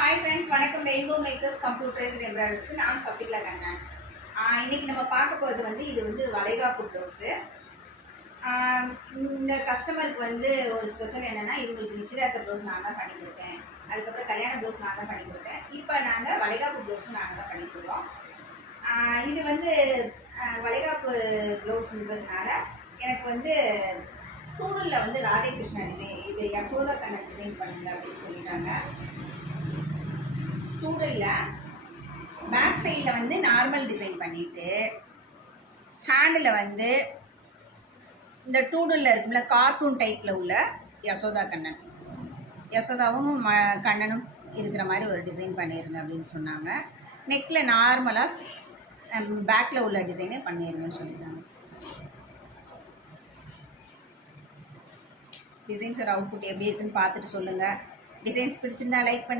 Hi friends, வணக்கம். Rainbow makers computerised எம்ப்ராய்டரிக்கு நான் சசிகலா கண்ணன். இன்னைக்கு நம்ம பார்க்க போகிறது வந்து இது வந்து வளைகாப்பு ப்ளவுஸு. இந்த கஸ்டமருக்கு வந்து ஒரு ஸ்பெஷல் என்னென்னா, இவங்களுக்கு நிச்சயதார்த்த ப்ளவுஸ் நான் தான் பண்ணி கொடுத்தேன், அதுக்கப்புறம் கல்யாண ப்ளவுஸ் நான் தான் பண்ணி கொடுத்தேன், இப்போ நாங்கள் வளைகாப்பு ப்ளவுஸும் நாங்கள் தான் பண்ணி கொடுக்குறோம். இது வந்து வளைகாப்பு ப்ளவுஸ்ன்றதுனால எனக்கு வந்து டூடலில் வந்து ராதே கிருஷ்ணா டிசைன், இது யசோதா கண்ணன் டிசைன் பண்ணுங்க அப்படின்னு சொல்லிட்டாங்க. டூடலில் பேக் சைடில் வந்து நார்மல் டிசைன் பண்ணிவிட்டு ஹேண்டில் வந்து இந்த டூடலில் இருக்கும்ல கார்ட்டூன் டைப்பில் உள்ள யசோதா கண்ணன், யசோதாவும் கண்ணனும் இருக்கிற மாதிரி ஒரு டிசைன் பண்ணிடுங்க அப்படின்னு சொன்னாங்க. நெக்கில் நார்மலாக பேக்கில் உள்ள டிசைனே பண்ணிடுங்கன்னு சொல்லியிருந்தாங்க. டிசைன்ஸோட அவுட்புட் எப்படி இருக்குன்னு பார்த்துட்டு சொல்லுங்கள். டிசைன்ஸ் பிடிச்சிருந்தா லைக் பண்ணி